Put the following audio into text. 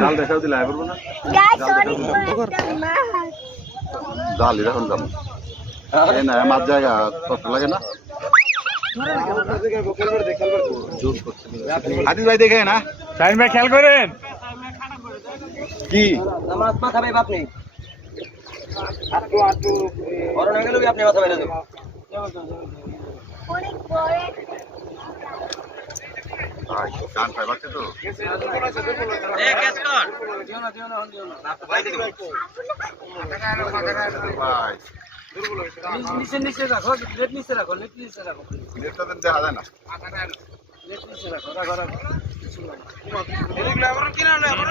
জাল দেখাও দিলে আয় করবো না জাল এখন যাবো না মাছ জায়গা কত লাগে না হাদিস ভাই দেখে না শাহিন ভাই খেয়াল করেন কি মাছ মাথা ভাই আপনি বড় না গেলে আপনি মাথা বাইরে দেবেন ভাই কান পাই বাচ্চা তো এ ক্যাচ কর দিও না না ভাই দেখো ভাই নিচে রাখো নেট নিচে রাখো নেটটা তো দেখা যায় না নেট নিচে রাখো রাখো এগুলো আবার কিনা না আবার